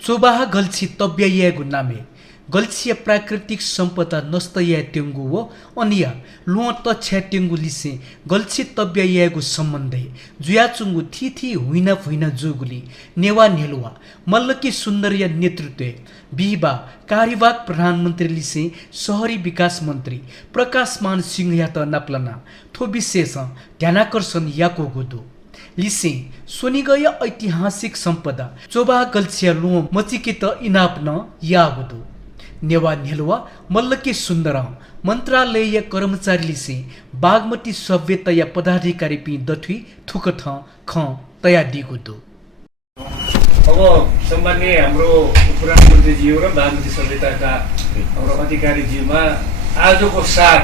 चोबाह गल्छी तब्याइयागु नामे गल्छिया प्राकृतिक सम्पदा नस्तया ट्यंगु वो अनिया लुह तछ्या ट्यंगु लिसे गल्छी तब्याइयागु सम्बन्धै जुयाचुंगु थी हुइना फुइना जुगुली नेवा नेलुवा मल्लकी सुन्दरिया नेतृत्व बिहिबा कार्यवाहक प्रधानमन्त्री लिसे शहरी विकास मन्त्री प्रकाशमान सिंह यात नाप्लना थो विशेष ध्यानाकर्षण याको गुदु लिसे सोनिगय ऐतिहासिक सम्पदा चोबा गल्छिया लुह मचिकित इनाप्न यागुदु नेवा नेलुवा मल्लकी सुन्दर मन्त्रालय कर्मचारी लिसे बागमती सभ्यता पदाधिकारी पि दथुई थुक ख तया दिगुदु। अब सम्माननीय हाम्रो उपप्रधानमन्त्रीज्यू र बागमती सभ्यताका हाम्रो अधिकारीज्यूमा आजको सार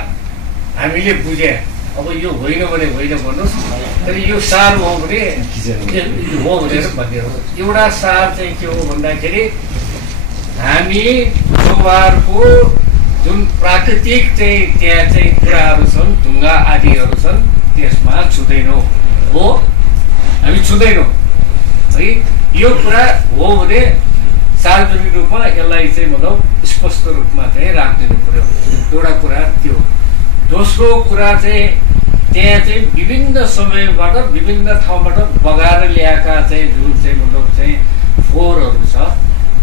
हामीले बुझे। अब यो होइन भने होइन भन्नुहोस्, तर यो सार हो भने हो भनेर भनिदिनु। एउटा सार चाहिँ के हो भन्दाखेरि हामी चोबारको जुन प्राकृतिक चाहिँ त्यहाँ चाहिँ कुराहरू छन्, ढुङ्गा आदिहरू छन्, त्यसमा छुँदैनौँ। हो, हामी छुँदैनौँ है। यो कुरा हो भने सार्वजनिक रूपमा यसलाई चाहिँ मतलब स्पष्ट रूपमा चाहिँ राखिदिनु पर्यो। एउटा कुरा त्यो। दोस्रो कुरा चाहिँ त्यहाँ चाहिँ विभिन्न समयबाट विभिन्न ठाउँबाट बगाएर ल्याएका चाहिँ जुन चाहिँ मतलब चाहिँ फोहोरहरू छ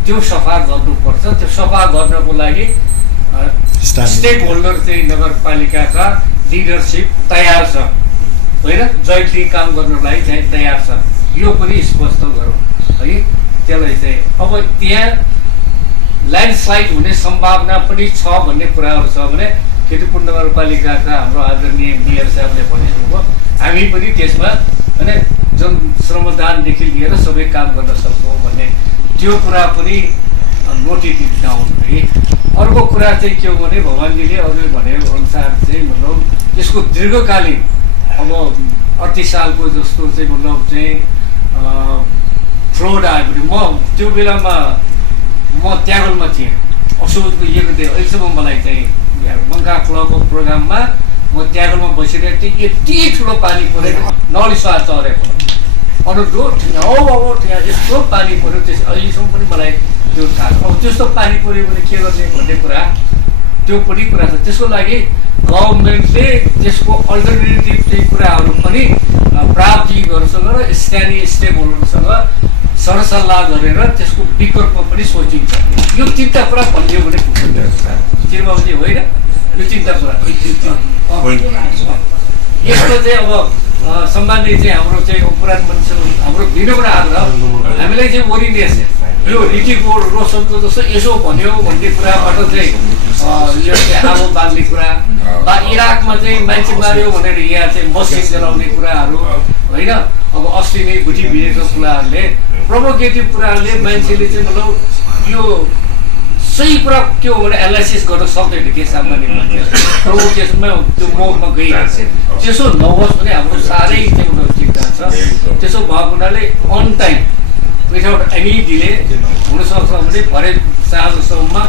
त्यो सफा गर्नुपर्छ। त्यो सफा गर्नको लागि स्टेक होल्डर चाहिँ नगरपालिकाका लिडरसिप तयार छ होइन, जैन्टली काम गर्नलाई चाहिँ तयार छ। यो पनि स्पष्ट गरौँ है। त्यसलाई चाहिँ अब त्यहाँ ल्यान्डस्लाइड हुने सम्भावना पनि छ भन्ने कुराहरू छ भने केतुपुर नगरपालिकाका हाम्रो आदरणीय मेयर साहबले भनेको हामी पनि त्यसमा होइन जनश्रमदानदेखि लिएर सबै काम गर्न सक्छौँ भन्ने त्यो कुरा पनि नोटिस दिन्छौँ है। अर्को कुरा चाहिँ के हो भने भगवान्जीले अघि भनेको अनुसार चाहिँ मतलब यसको दीर्घकालीन अब 38 सालको जस्तो चाहिँ मतलब चाहिँ फ्लोड आयो भने म त्यो बेलामा म त्यागलमा थिएँ, असोजको एक थिएँ। अहिलेसम्म मलाई चाहिँ बङ्गा क्लबको प्रोग्राममा म त्यागलमा बसिरहेको थिएँ। यति ठुलो पानी परेको नलिसा चढेको अनुदो ठ्याउ यस्तो पानी पऱ्यो। त्यस अहिलेसम्म पनि मलाई त्यो थाहा छ। अब त्यस्तो पानी पऱ्यो भने के गर्ने भन्ने कुरा त्यो पनि कुरा छ। त्यसको लागि गभर्मेन्टले त्यसको अल्टरनेटिभ चाहिँ कुराहरू पनि प्राविधिकहरूसँग र स्थानीय स्टेक होल्डरसँग सरसल्लाह गरेर त्यसको विकल्प पनि सोचिन्छ। यो चिन्ता कुरा भनिदियो भने चिरबाबुजी होइन, यो चिन्ता कुरा यस्तो चाहिँ अब सम्माननीय चाहिँ हाम्रो चाहिँ उपप्रधानमन्त्री हाम्रो विनम्र आग्रह हामीलाई चाहिँ ओरिनेस यो रीतिको रोशनको जस्तो यसो भन्यो भन्ने कुराबाट चाहिँ यो चाहिँ आगो बाल्ने कुरा वा इराकमा चाहिँ मान्छे मार्यो भनेर यहाँ चाहिँ मस्जिद जलाउने कुराहरू होइन। अब अस्ति नै गुठी भिडेको कुराहरूले प्रोभोकेटिभ कुराहरूले मान्छेले चाहिँ मतलब यो सही कुरा के हो भने एनालाइसिस गर्न सक्दैन के सामान्य मान्छे प्रोभोकेसनमा त्यो मोडमा गइरहेको छ। त्यसो नहोस् भने हाम्रो साह्रै चाहिँ चिन्ता छ। त्यसो भएको हुनाले on time without any delay हुनसक्छ भने भरे साँझसम्ममा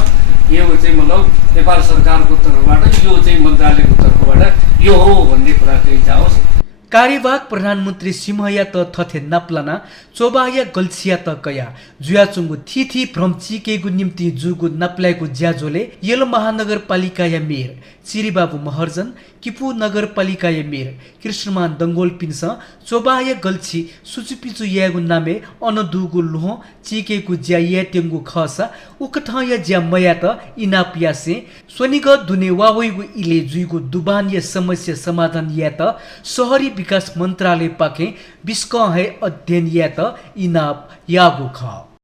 यो चाहिँ मतलब नेपाल सरकारको तर्फबाट यो चाहिँ मन्त्रालयको तर्फबाट यो हो भन्ने कुरा चाहिँ जाओस्। कार्यवाहक प्रधानमन्त्री सिंहया त थथे नाप्लाना चोबाया गल्छिया त कया जुयाचुंगु थी भ्रम चिकेगु निम्ति जुगु नाप्लाएको ज्याजोले यल महानगरपालिकाया mayor Chiribabu Maharjan Kipu नगरपालिकाया mayor Krishnaman दंगोल pins चोबाया गल्छी सुचुपिचु यागु नामे अनदुगु लुह चिकेगु ज्याया टेंगु खसा उकठया ज्या मया त इनापियासे सोनिग दुने वावैगु इले जुइगु दुबानिया समस्या समाधान या त शहरी विकास मन्त्रालय पाके बिस्क है अध्ययन या त इनाप यागु ख।